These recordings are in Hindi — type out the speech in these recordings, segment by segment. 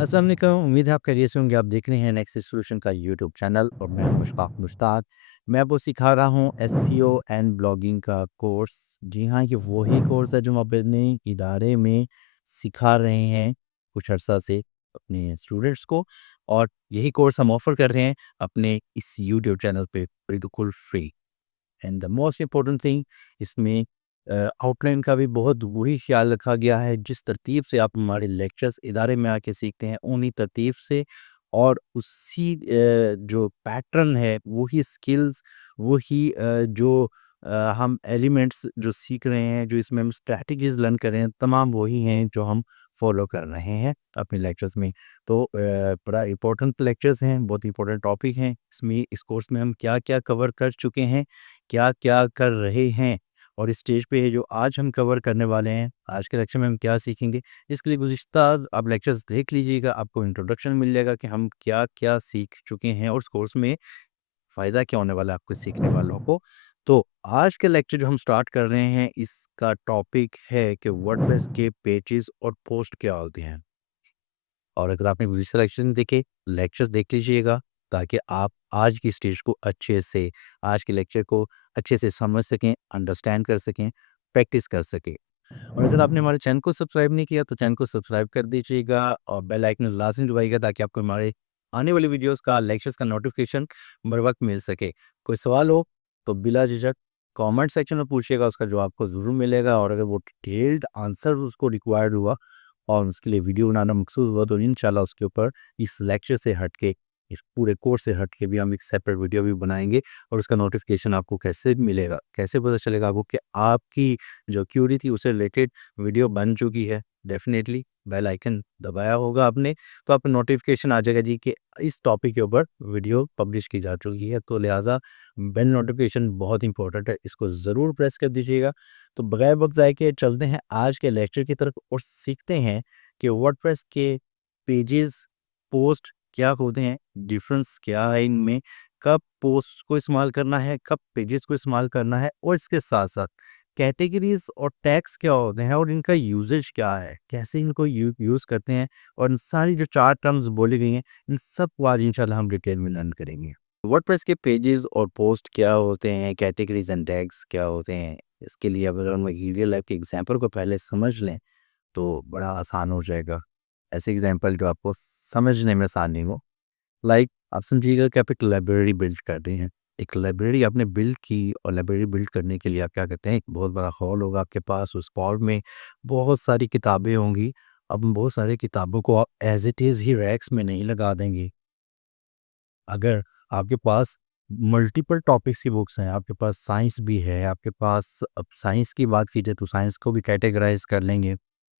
अस्सलाम वालेकुम। उम्मीद है आप खैरियत से होंगे। आप देख रहे हैं नेक्स्ट सॉल्यूशन का यूट्यूब चैनल और मैं मुश्ताक मुश्ताक। मैं आपको सिखा रहा हूँ एसईओ एंड ब्लॉगिंग का कोर्स। जी हाँ, ये वही कोर्स है जो हम अपने इदारे में सिखा रहे हैं कुछ अर्सा से अपने स्टूडेंट्स को, और यही कोर्स हम ऑफ़र कर रहे हैं अपने इस यूट्यूब चैनल पे बिल्कुल free. And the most important thing, इसमें आउटलाइन का भी बहुत वही ख्याल रखा गया है। जिस तरतीब से आप हमारे लेक्चर्स इदारे में आके सीखते हैं उन्हीं तरतीब से, और उसी जो पैटर्न है वही स्किल्स, वही जो हम एलिमेंट्स जो सीख रहे हैं, जो इसमें हम स्ट्रैटेजीज लर्न कर रहे हैं, तमाम वही हैं जो हम फॉलो कर रहे हैं अपने लेक्चर्स में। तो बड़ा इंपॉर्टेंट लेक्चर्स हैं, बहुत इंपॉर्टेंट टॉपिक हैं। इसमें इस कोर्स में हम क्या क्या कवर कर चुके हैं, क्या-क्या कर रहे हैं, और इस स्टेज पे है जो आज हम कवर करने वाले हैं, आज के लेक्चर में हम क्या सीखेंगे। इसके लिए गुज़िश्ता आप लेक्चर्स देख लीजिएगा, आपको इंट्रोडक्शन मिल जाएगा कि हम क्या-क्या सीख चुके हैं और उस कोर्स में फ़ायदा क्या होने वाला है आपको सीखने वालों को। तो आज के लेक्चर जो हम स्टार्ट कर रहे हैं, इसका टॉपिक है कि वर्डप्रेस के पेजेस और पोस्ट क्या होते हैं। और अगर आपने गुज़िश्ता लेक्चर देखे, लेक्चर्स देख लीजिएगा, ताकि आप आज की स्टेज को अच्छे से, आज के लेक्चर को अच्छे से समझ सकें, अंडरस्टैंड कर सकें, प्रैक्टिस कर सकें। और अगर आपने हमारे चैनल को सब्सक्राइब नहीं किया तो चैनल को सब्सक्राइब कर दीजिएगा और बेल आइकन लाज़मी दबाइएगा, ताकि आपको हमारे आने वाली वीडियोज़ का, लेक्चर्स का नोटिफ़िकेशन बर वक़्त मिल सके। कोई सवाल हो तो बिला झिझक कमेंट सेक्शन में पूछिएगा, उसका जवाब आपको ज़रूर मिलेगा। और अगर वो डिटेल्ड आंसर उसको रिक्वायर्ड हुआ और उसके लिए वीडियो बनाना मकसूद हुआ, तो इंशाल्लाह उसके ऊपर इस लेक्चर से हट के, इस पूरे कोर्स से हट के भी हम एक सेपरेट वीडियो भी बनाएँगे। और उसका नोटिफ़िकेशन आपको कैसे मिलेगा, कैसे पता चलेगा आपको कि आपकी जो क्यूरी थी उससे रिलेटेड वीडियो बन चुकी है। डेफ़िनेटली बेल आइकन दबाया होगा आपने, तो आपको नोटिफ़िकेशन आ जाएगा जी कि इस टॉपिक के ऊपर वीडियो पब्लिश की जा चुकी है। तो लिहाज़ा बेल नोटिफ़िकेशन बहुत इंपॉर्टेंट है, इसको ज़रूर प्रेस कर दीजिएगा। तो बगैर वक़्त ज़ाय के चलते हैं आज के लेक्चर की तरफ और सीखते हैं कि वर्डप्रेस के पेजेस, पोस्ट क्या होते हैं, डिफरेंस क्या है इनमें, कब पोस्ट को इस्तेमाल करना है, कब पेजेस को इस्तेमाल करना है, और इसके साथ-साथ कैटेगरीज़ और टैग्स क्या होते हैं और इनका यूसेज क्या है, कैसे इनको यूज़ करते हैं, और इन सारी जो 4 टर्म्स बोली गई हैं, इन सब को आज इंशाल्लाह हम डिटेल में लर्न करेंगे। वर्डप्रेस के पेजेस और पोस्ट क्या होते हैं, कैटेगरीज़ एंड टैग्स क्या होते हैं, इसके लिए अगर हम एक रियल लाइफ के एग्जांपल को पहले समझ लें तो बड़ा आसान हो जाएगा। ऐसे एग्जांपल जो आपको समझने में आसानी हो। लाइक आप समझिएगा कि आप एक लाइब्रेरी बिल्ड कर रहे हैं। एक लाइब्रेरी आपने बिल्ड की, और लाइब्रेरी बिल्ड करने के लिए आप क्या करते हैं, एक बहुत बड़ा हॉल होगा आपके पास, उस हॉल में बहुत सारी किताबें होंगी। अब उन बहुत सारी किताबों को आप एज़ इट इज़ ही रैक्स में नहीं लगा देंगे। अगर आपके पास मल्टीपल टॉपिक्स की बुक्स हैं, आपके पास साइंस भी है, आपके पास अब साइंस की बात की जाए तो साइंस को भी कैटेगराइज़ कर लेंगे।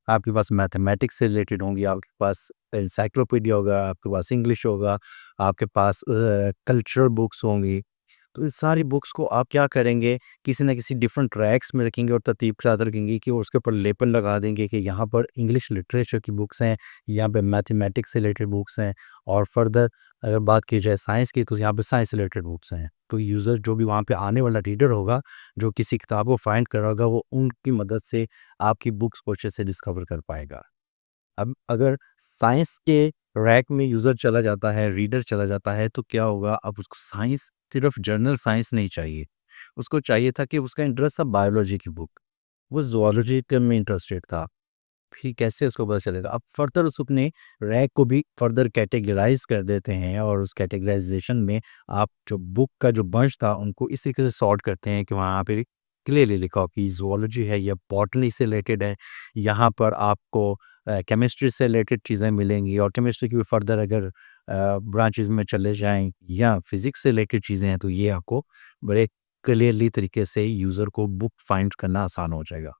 आपके पास मैथमेटिक्स से रिलेटेड होंगी, आपके पास एनसाइक्लोपीडिया होगा, आपके पास इंग्लिश होगा, आपके पास कल्चरल बुक्स होंगी। तो इन सारी बुक्स को आप क्या करेंगे, किसी न किसी डिफरेंट रैक्स में रखेंगे और तरतीब के साथ रखेंगे कि उसके ऊपर लेबल लगा देंगे कि यहाँ पर इंग्लिश लिटरेचर की बुक्स हैं, यहाँ पे मैथमेटिक्स से रिलेटेड बुक्स हैं, और फर्दर अगर बात की जाए साइंस की तो यहाँ पे साइंस से रिलेटेड बुक्स हैं। तो यूज़र जो भी वहाँ पे आने वाला रीडर होगा, जो किसी किताब को फाइंड कर रहा होगा, वो उनकी मदद से आपकी बुक्स को अच्छे से डिस्कवर कर पाएगा। अब अगर साइंस के रैक में यूज़र चला जाता है, रीडर चला जाता है, तो क्या होगा, अब उसको साइंस, सिर्फ़ जनरल साइंस नहीं चाहिए। उसको चाहिए था कि उसका इंटरेस्ट था बायोलॉजी की बुक। वो ज़ूलॉजी के में इंटरेस्टेड था। फिर कैसे उसको पता चलेगा? अब फर्दर उस अपने रैक को भी फर्दर कैटेगराइज़ कर देते हैं, और उस कैटेगराइज़ेशन में आप जो बुक का जो बंच था उनको इस तरीके से सॉर्ट करते हैं कि वहाँ पे क्लियरली लिखा हो कि ज़ूलॉजी है या बॉटनी से रिलेटेड है। यहाँ पर आपको केमिस्ट्री से रिलेटेड चीज़ें मिलेंगी, और केमिस्ट्री की भी फर्दर अगर ब्रांचेज़ में चले जाएँ या फिज़िक्स से रिलेटेड चीज़ें हैं, तो ये आपको बड़े क्लियरली तरीके से यूज़र को बुक फाइंड करना आसान हो जाएगा।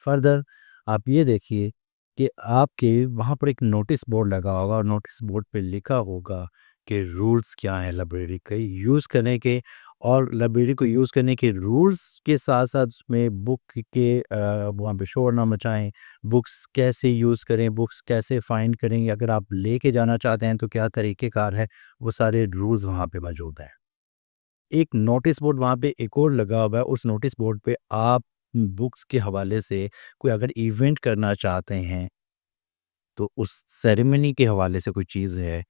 फर्दर आप ये देखिए कि आपके वहाँ पर एक नोटिस बोर्ड लगा होगा, और नोटिस बोर्ड पे लिखा होगा कि रूल्स क्या हैं लाइब्रेरी के यूज़ करने के, और लाइब्रेरी को यूज़ करने के रूल्स के साथ साथ उसमें बुक के वहाँ पे शोर ना मचाएं, बुक्स कैसे यूज़ करें, बुक्स कैसे फाइंड करें, अगर आप लेके जाना चाहते हैं तो क्या तरीक़ेकार है, वो सारे रूल्स वहाँ पे मौजूद हैं। एक नोटिस बोर्ड वहाँ पे एक और लगा हुआ है, उस नोटिस बोर्ड पे आप बुक्स के हवाले से कोई अगर इवेंट करना चाहते हैं, तो उस सेरेमनी के हवाले से कोई चीज़ है,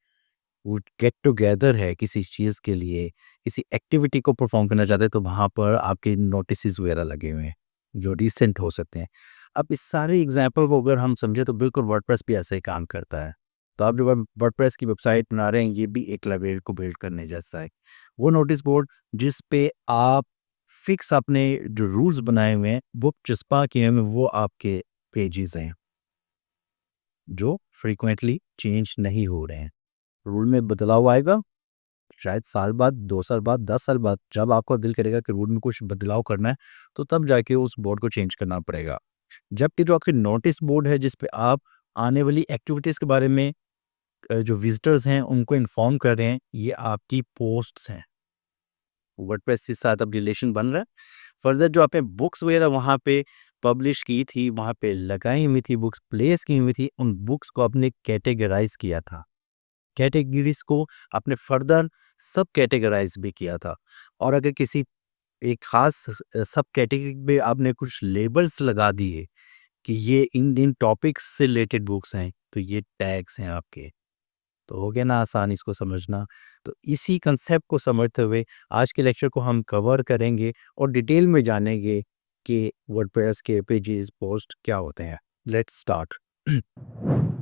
वो गेट टुगेदर है किसी चीज़ के लिए, किसी एक्टिविटी को परफॉर्म करना चाहते हैं, तो वहाँ पर आपके नोटिसेस वगैरह लगे हुए हैं, जो रिसेंट हो सकते हैं। अब इस सारे एग्जाम्पल को अगर हम समझे तो बिल्कुल वर्डप्रेस भी ऐसे ही काम करता है। तो आप जो वर्डप्रेस की वेबसाइट बना रहे हैं, ये भी एक लाइब्रेरी को बिल्ड करने जैसा है। वो नोटिस बोर्ड जिस पे आप फिक्स अपने जो रूल्स बनाए हुए हैं, वो चिस्पा किए हुए हैं, वो आपके पेजेस हैं, जो फ्रीक्वेंटली चेंज नहीं हो रहे हैं। रूल में बदलाव आएगा शायद साल बाद, 2 साल बाद, 10 साल बाद, जब आपका दिल करेगा कि रूल में कुछ बदलाव करना है, तो तब जाके उस बोर्ड को चेंज करना पड़ेगा। जबकि जो आपके नोटिस बोर्ड है, जिस पे आप आने वाली एक्टिविटीज़ के बारे में जो विज़िटर्स हैं, उनको इन्फॉर्म कर रहे हैं, ये आपकी पोस्ट्स हैं। वर्डप्रेस के साथ अब रिलेशन बन रहा है। फर्दर जो आपने बुक्स वगैरह वहाँ पे पब्लिश की थी, वहाँ पे लगाई हुई थी बुक्स, प्लेस की हुई थी, उन बुक्स को आपने कैटेगराइज़ किया था। कैटेगरीज़ को आपने फर्दर सब कैटेगराइज़ भी किया था। और अगर किसी एक ख़ास सब कैटेगरी में आपने कुछ लेबल्स लगा दिए कि ये इन टॉपिक्स से रिलेटेड बुक्स हैं, तो ये टैग्स हैं आपके। तो हो गया ना आसान इसको समझना। तो इसी कंसेप्ट को समझते हुए आज के लेक्चर को हम कवर करेंगे और डिटेल में जानेंगे कि वर्डप्रेस के पेजेस, पोस्ट क्या होते हैं। Let's start.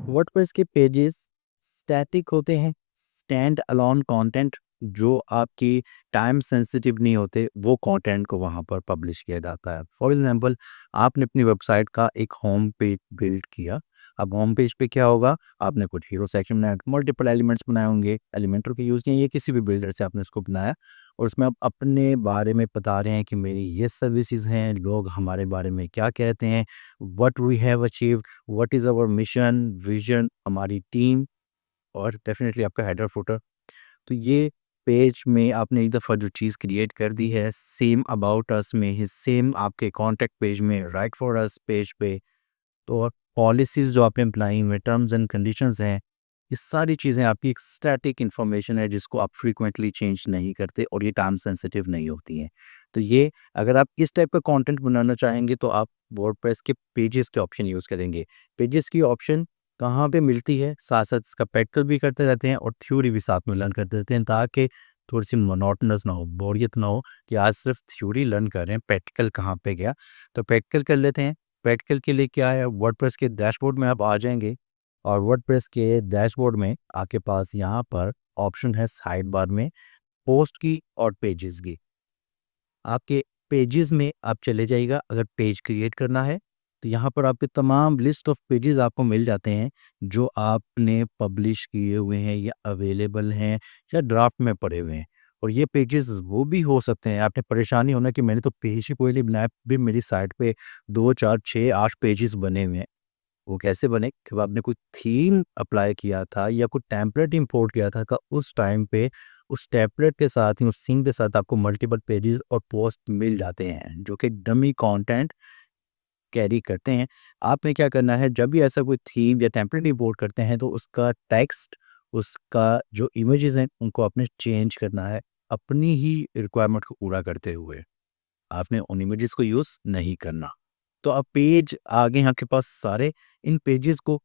वर्डप्रेस के पेजेस स्टैटिक होते हैं, स्टैंड अलोन कंटेंट, जो आपकी टाइम सेंसिटिव नहीं होते, वो कंटेंट को वहाँ पर पब्लिश किया जाता है। फॉर एग्जांपल, आपने अपनी वेबसाइट का एक होम पेज बिल्ड किया। अब होम पेज पे क्या होगा, आपने कुछ हीरो सेक्शन बनाया, मल्टीपल एलिमेंट्स बनाए होंगे, एलिमेंटर के यूज़ किए, ये किसी भी बिल्डर से आपने इसको बनाया और उसमें आप अपने बारे में बता रहे हैं कि मेरी ये सर्विसेज हैं, लोग हमारे बारे में क्या कहते हैं, what we have achieved, what is our mission, vision, हमारी टीम और डेफिनेटली आपका हेडर फुटर। तो ये पेज में आपने एक दफ़ा जो चीज़ क्रिएट कर दी है, सेम अबाउट अस में ही, सेम आपके कॉन्टैक्ट पेज में, राइट फॉर अस पेज पे, तो पॉलिसीज़ जो आपने अपनाई हुई हैं, टर्म्स एंड कंडीशंस हैं, ये सारी चीज़ें आपकी एक स्टैटिक इन्फॉर्मेशन है जिसको आप फ्रीक्वेंटली चेंज नहीं करते और ये टाइम सेंसिटिव नहीं होती हैं। तो ये अगर आप इस टाइप का कंटेंट बनाना चाहेंगे तो आप वर्डप्रेस के पेजेस के ऑप्शन यूज़ करेंगे। पेजेस की ऑप्शन कहाँ पे मिलती है, साथ-साथ इसका प्रैक्टिकल भी करते रहते हैं और थ्योरी भी साथ में लर्न करते रहते हैं ताकि थोड़ी-सी मोनोटोनस ना हो, बोरियत ना हो कि आज सिर्फ थ्योरी लर्न कर रहे हैं, प्रैक्टिकल कहाँ पे गया। तो प्रैक्टिकल कर लेते हैं। प्रैक्टिकल के लिए क्या है, वर्डप्रेस के डैशबोर्ड में आप आ जाएँगे और वर्डप्रेस के डैशबोर्ड में आपके पास यहाँ पर ऑप्शन है साइड बार में पोस्ट की और पेजेस की। आपके पेजेस में आप चले जाइएगा, अगर पेज क्रिएट करना है, तो यहाँ पर आपके तमाम लिस्ट ऑफ पेजेस आपको मिल जाते हैं, जो आपने पब्लिश किए हुए हैं या अवेलेबल हैं या ड्राफ्ट में पड़े हुए हैं। और ये पेजेस वो भी हो सकते हैं, आपने परेशानी होना कि मैंने तो पेज ही कोई नहीं बनाया, भी मेरी साइट पे 2, 4, 6, 8 पेजेस बने हुए हैं। वो कैसे बने कि आपने कोई थीम अप्लाई किया था या कोई टेम्पलेट इंपोर्ट किया था का उस टाइम पे उस टेम्पलेट के साथ ही उस थीम के साथ आपको मल्टीपल पेजेस और पोस्ट मिल जाते हैं जो कि डमी कंटेंट कैरी करते हैं। आपने क्या करना है, जब भी ऐसा कोई थीम या टेम्पलेट इंपोर्ट करते हैं तो उसका टेक्स्ट, उसका जो इमेजेस हैं उनको आपने चेंज करना है अपनी ही रिक्वायरमेंट को पूरा करते हुए। आपने उन इमेजेस को यूज़ नहीं करना। तो अब पेज आ गए हैं आपके पास सारे। इन पेजेस को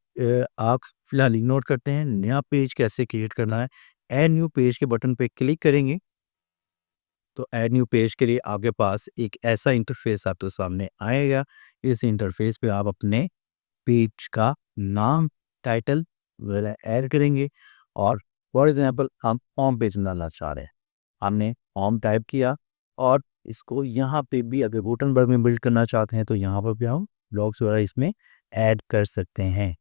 आप फिलहाल इग्नोर करते हैं। नया पेज कैसे क्रिएट करना है? ऐड न्यू पेज के बटन पे क्लिक करेंगे, तो ऐड न्यू पेज के लिए आपके पास एक ऐसा इंटरफ़ेस आपके सामने आएगा। इस इंटरफ़ेस पे आप अपने पेज का नाम, टाइटल वगैरह ऐड करेंगे और फॉर एग्ज़ाम्पल हम होम पेज बनाना चाह रहे हैं। हमने होम टाइप किया और इसको यहाँ पे भी अगर गुटेनबर्ग में बिल्ड करना चाहते हैं तो यहाँ पर भी हम ब्लॉक्स वगैरह इसमें ऐड कर सकते हैं।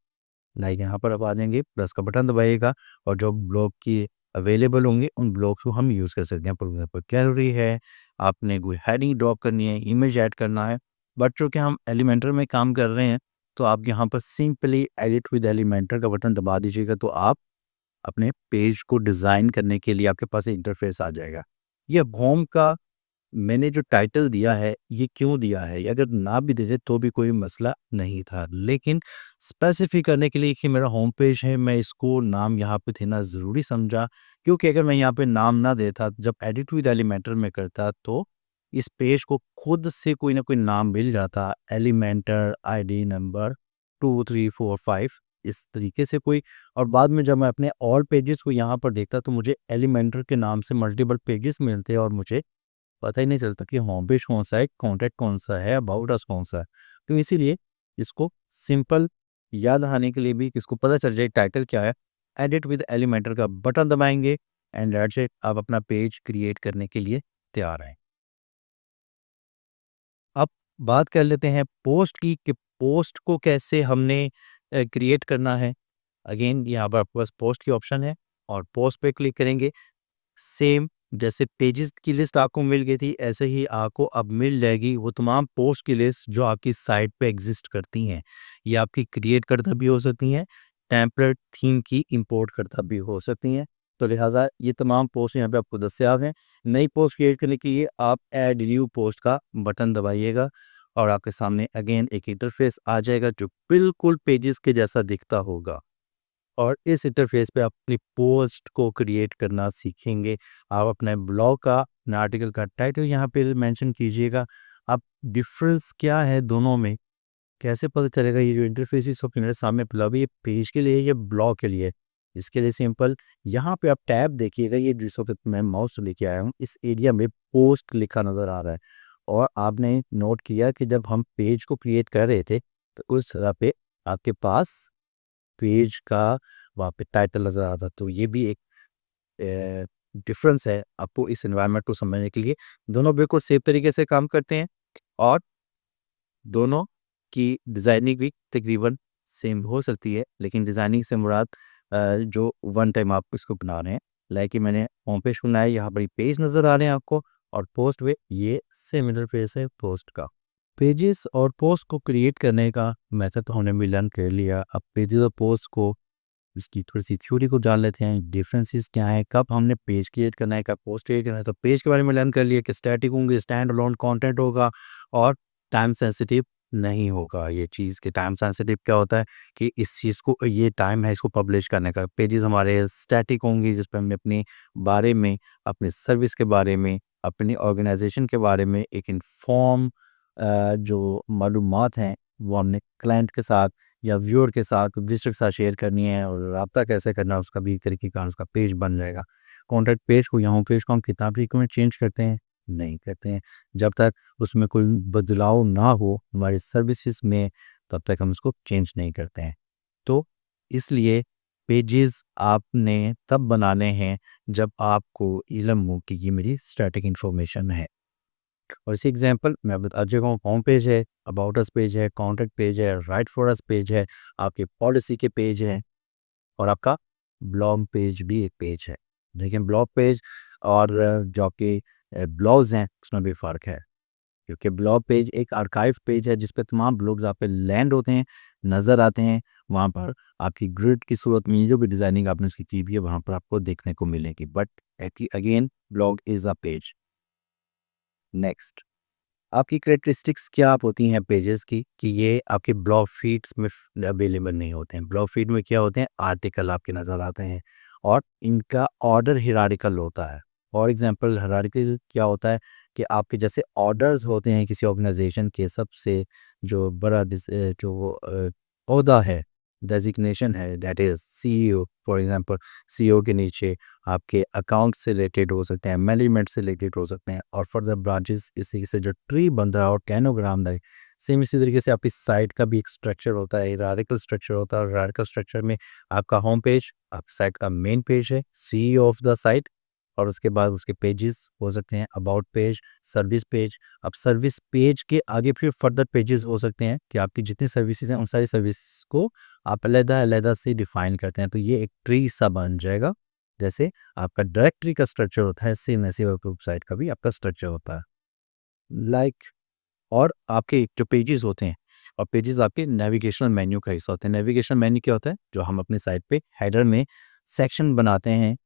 लाइक यहाँ पर आप आ जाएंगे, प्लस का बटन दबाइएगा और जो ब्लॉक की अवेलेबल होंगे उन ब्लॉक्स को हम यूज़ कर सकते हैं। फॉर एग्जाम्पल कैलोरी है, आपने कोई हेडिंग ड्रॉप करनी है, इमेज ऐड करना है। बट चूँकि हम एलिमेंटर में काम कर रहे हैं तो आप यहाँ पर सिंपली एडिट विद एलिमेंटर का बटन दबा दीजिएगा, तो आप अपने पेज को डिज़ाइन करने के लिए आपके पास एक इंटरफेस आ जाएगा। ये होम का मैंने जो टाइटल दिया है, ये क्यों दिया है? ये अगर ना भी देते तो भी कोई मसला नहीं था। लेकिन स्पेसिफ़िक करने के लिए कि मेरा होम पेज है, मैं इसको नाम यहाँ पे देना ज़रूरी समझा, क्योंकि अगर मैं यहाँ पे नाम ना देता, जब एडिट विद एलिमेंटर में करता, तो इस पेज को खुद से कोई ना कोई नाम मिल जाता। एलिमेंटर आईडी नंबर 2, 3, 4, 5 इस तरीके से कोई, और बाद में जब मैं अपने ऑल पेजेस को यहाँ पर देखता तो मुझे एलिमेंटर के नाम से मल्टीपल पेजेस मिलते हैं और मुझे पता ही नहीं चलता कि होम पेज कौन सा है, कॉन्टैक्ट कौन सा है, अबाउट अस कौन सा है। तो इसीलिए इसको सिंपल याद रखने के लिए भी कि इसको पता चल जाए टाइटल क्या है, एडिट विद एलिमेंटर का बटन दबाएंगे एंड दैट्स इट, आप अपना पेज क्रिएट करने के लिए तैयार हैं। अब बात कर लेते हैं पोस्ट की कि पोस्ट को कैसे हमने क्रिएट करना है। अगेन यहाँ पर आपके पास पोस्ट की ऑप्शन है और पोस्ट पे क्लिक करेंगे। सेम जैसे पेजेस की लिस्ट आपको मिल गई थी, ऐसे ही आपको अब मिल जाएगी वो तमाम पोस्ट की लिस्ट जो आपकी साइट पे एग्जिस्ट करती हैं। ये आपकी क्रिएट करता भी हो सकती हैं, टेम्पलेट थीम की इंपोर्ट करता भी हो सकती हैं। तो लिहाजा ये तमाम पोस्ट यहाँ पे आपको दस्तियाब हैं। नई पोस्ट क्रिएट करने के लिए आप ऐड न्यू पोस्ट का बटन दबाइएगा और आपके सामने अगेन एक इंटरफेस आ जाएगा जो बिल्कुल पेजेस के जैसा दिखता होगा। और इस इंटरफेस पे आप अपनी पोस्ट को क्रिएट करना सीखेंगे। आप अपने ब्लॉग का, अपने आर्टिकल का टाइटल यहाँ पे मेंशन कीजिएगा। आप डिफरेंस क्या है दोनों में, कैसे पता चलेगा ये जो इंटरफेस इस वक्त मेरे सामने खुला हुआ है, ये पेज के लिए है, ये ब्लॉग के लिए है? इसके लिए सिंपल यहाँ पे आप टैब देखिएगा, ये जिस वक्त मैं माउस लेके आया हूँ, इस एरिया में पोस्ट लिखा नज़र आ रहा है। और आपने नोट किया कि जब हम पेज को क्रिएट कर रहे थे, तो उस जगह पे आपके पास पेज का वहाँ पे टाइटल नज़र आ रहा था। तो ये भी एक डिफरेंस है आपको इस एनवायरनमेंट को समझने के लिए। दोनों बिल्कुल सेम तरीके से काम करते हैं और दोनों की डिज़ाइनिंग भी तकरीबन सेम हो सकती है, लेकिन डिज़ाइनिंग से मुराद जो वन टाइम आप इसको बना रहे हैं, लाइक कि मैंने होम पेज को बनाया, यहाँ पर ये पेज नज़र आ रहे हैं आपको, और पोस्ट पे ये सेम इंटरफेस है पोस्ट का। पेजेस और पोस्ट को क्रिएट करने का मेथड तो हमने भी लर्न कर लिया। अब पेजेस और पोस्ट को, इसकी थोड़ी-सी थ्योरी को जान लेते हैं, डिफरेंसेस क्या हैं, कब हमने पेज क्रिएट करना है, कब पोस्ट क्रिएट करना है। तो पेज के बारे में लर्न कर लिया कि स्टैटिक होंगे, स्टैंड अलोन कंटेंट होगा और टाइम सेंसिटिव नहीं होगा। ये चीज़ कि टाइम सेंसिटिव क्या होता है कि इस चीज़ को, ये टाइम है इसको पब्लिश करने का। पेजेस हमारे स्टैटिक होंगे जिस पे हमने अपने बारे में, अपनी सर्विस के बारे में, अपनी ऑर्गेनाइजेशन के बारे में एक इन्फॉर्म जो मालूमात हैं वो हमने क्लाइंट के साथ या व्यूअर के साथ, विजिटर के साथ शेयर करनी है, और राब्ता कैसे करना है उसका भी एक तरीके का उसका पेज बन जाएगा। कॉन्टैक्ट पेज को या होम पेज को हम कितना भी में चेंज करते हैं? नहीं करते हैं। जब तक उसमें कोई बदलाव ना हो हमारी सर्विसेज में, तब तक हम उसको चेंज नहीं करते हैं। तो इसलिए पेजेस आपने तब बनाने हैं जब आपको इल्म हो कि ये मेरी स्टैटिक इन्फॉर्मेशन है। और इसी एग्जांपल मैं बता चुका हूँ, होम पेज है, अबाउट अस पेज है, कॉन्टैक्ट पेज है, राइट फॉर अस पेज है, आपके पॉलिसी के पेज हैं, और आपका ब्लॉग पेज भी एक पेज है। लेकिन ब्लॉग पेज और जो आपके ब्लॉग्स हैं उसमें भी फ़र्क है, क्योंकि ब्लॉग पेज एक आर्काइव पेज है जिस पे तमाम ब्लॉग्स आप पे लैंड होते हैं, नज़र आते हैं। वहाँ पर आपकी ग्रिड की सूरत में जो भी डिज़ाइनिंग आपने उसकी की भी है वहाँ पर आपको देखने को मिलेगी। But again blog is a page. Next, आपकी कैरेक्टरिस्टिक्स क्या आप होती हैं पेजेस की कि ये आपके ब्लॉग फीड्स में अवेलेबल नहीं होते हैं। ब्लॉग फीड में क्या होते हैं, आर्टिकल आपके नज़र आते हैं और इनका ऑर्डर हिरारिकल होता है। फॉर एग्जांपल हिरारिकल क्या होता है कि आपके जैसे ऑर्डर्स होते हैं किसी ऑर्गेनाइजेशन के, सबसे जो बड़ा जो वो ओहदा है, डेजिग्नेशन है, that is CEO. For example CEO के नीचे आपके अकाउंट से रिलेटेड हो सकते हैं, मैनेजमेंट से रिलेटेड हो सकते हैं, और फर्दर ब्रांचेस इस तरीके से जो ट्री बन रहा है और कैनोग्राम है, सेम इसी तरीके से आपकी साइट का भी एक स्ट्रक्चर होता है, हायरार्किकल स्ट्रक्चर होता है। और हायरार्किकल स्ट्रक्चर में आपका होम पेज, आपकी साइट का मेन पेज है, सीईओ ऑफ द साइट, और उसके बाद उसके पेजेस हो सकते हैं, अबाउट पेज, सर्विस पेज। अब सर्विस पेज के आगे फिर फर्दर पेजेस हो सकते हैं कि आपकी जितनी सर्विसेज हैं उन सारी सर्विस को आप अलग-अलग से डिफाइन करते हैं। तो ये एक ट्री सा बन जाएगा। जैसे आपका डायरेक्टरी का स्ट्रक्चर होता है, सेम ऐसे वेबसाइट का भी आपका स्ट्रक्चर होता है। लाइक, और आपके जो पेजेस होते हैं, और पेजेस आपके नेविगेशनल मेन्यू का हिस्सा होते हैं। नेविगेशनल मेन्यू क्या होता है? जो हम अपने साइट पे हेडर में सेक्शन बनाते हैं,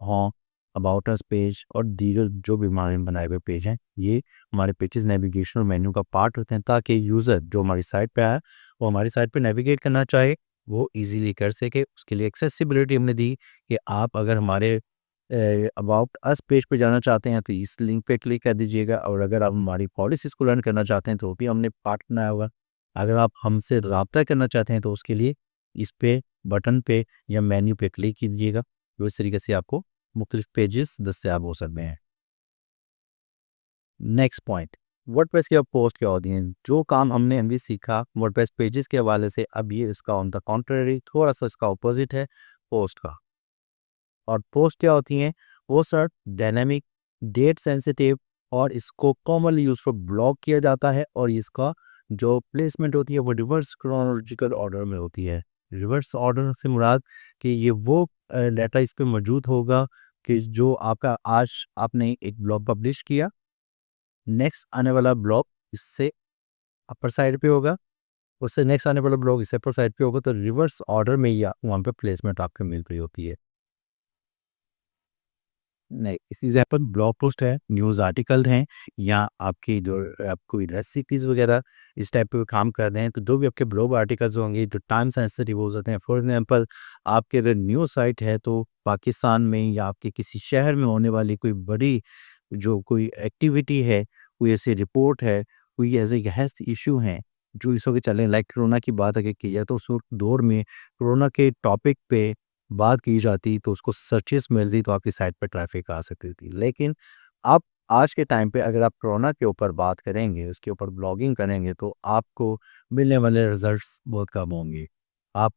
हाँ, अबाउट अस पेज और दीगर जो भी हमारे बनाए हुए पेज हैं, ये हमारे पेजेस नेविगेशनल मेन्यू का पार्ट होते हैं, ताकि यूज़र जो हमारी साइट पे आया, वो हमारी साइट पे नेविगेट करना चाहे, वो इजीली कर सके। उसके लिए एक्सेसिबिलिटी हमने दी कि आप अगर हमारे अबाउट अस पेज पे जाना चाहते हैं तो इस लिंक पे क्लिक कर दीजिएगा, और अगर आप हमारी पॉलिसीज़ को लर्न करना चाहते हैं तो वो भी हमने पार्ट बनाया हुआ है। अगर आप हमसे राब्ता करना चाहते हैं तो उसके लिए इस पे बटन पे या मेन्यू पे क्लिक कीजिएगा। तो इस तरीके से आपको मुख्तलिफ पेजेस दस्तयाब हो सकते हैं। नेक्स्ट पॉइंट, वर्डप्रेस की अब पोस्ट क्या होती हैं। जो काम हमने अभी सीखा वर्डप्रेस पेजेस के हवाले से, अब ये इसका ऑन द कॉन्ट्ररी थोड़ा सा इसका अपोजिट है पोस्ट का। और पोस्ट क्या होती हैं, वो सर डायनामिक, डेट सेंसिटिव और इसको कॉमनली यूज फॉर ब्लॉग किया जाता है। और इसका जो प्लेसमेंट होती है वो रिवर्स क्रोनोलॉजिकल ऑर्डर में होती है। रिवर्स ऑर्डर से मुराद कि ये वो डाटा इस पे मौजूद होगा कि जो आपका आज आपने एक ब्लॉग पब्लिश किया, नेक्स्ट आने वाला ब्लॉग इससे अपर साइड पे होगा, उससे नेक्स्ट आने वाला ब्लॉग इससे अपर साइड पे होगा। तो रिवर्स ऑर्डर में ही वहाँ पे प्लेसमेंट आपको मिल रही होती है। नहीं, इस एग्ज़ाम्पल ब्लॉग पोस्ट है, न्यूज़ आर्टिकल हैं या आपकी जो आप कोई रेसिपीज़ वगैरह इस टाइप पे काम कर रहे हैं, तो जो भी आपके ब्लॉग आर्टिकल्स होंगे जो टाइम सेंसिटिव हो जाते हैं। फॉर एग्ज़ाम्पल आपके अगर न्यूज़ साइट है तो पाकिस्तान में या आपके किसी शहर में होने वाली कोई बड़ी जो कोई एक्टिविटी है, कोई ऐसी रिपोर्ट है, कोई ऐसे हेल्थ इश्यू हैं, जो इस वक़्त चल रहे हैं, लाइक कोरोना की बात अगर की जाए तो उस वक़्त दौर में कोरोना के टॉपिक पे बात की जाती तो उसको सर्चेस मिलती तो आपकी साइट पर ट्रैफिक आ सकती थी। लेकिन आप आज के टाइम पे अगर आप कोरोना के ऊपर बात करेंगे, उसके ऊपर ब्लॉगिंग करेंगे तो आपको मिलने वाले रिजल्ट्स बहुत कम होंगे। आप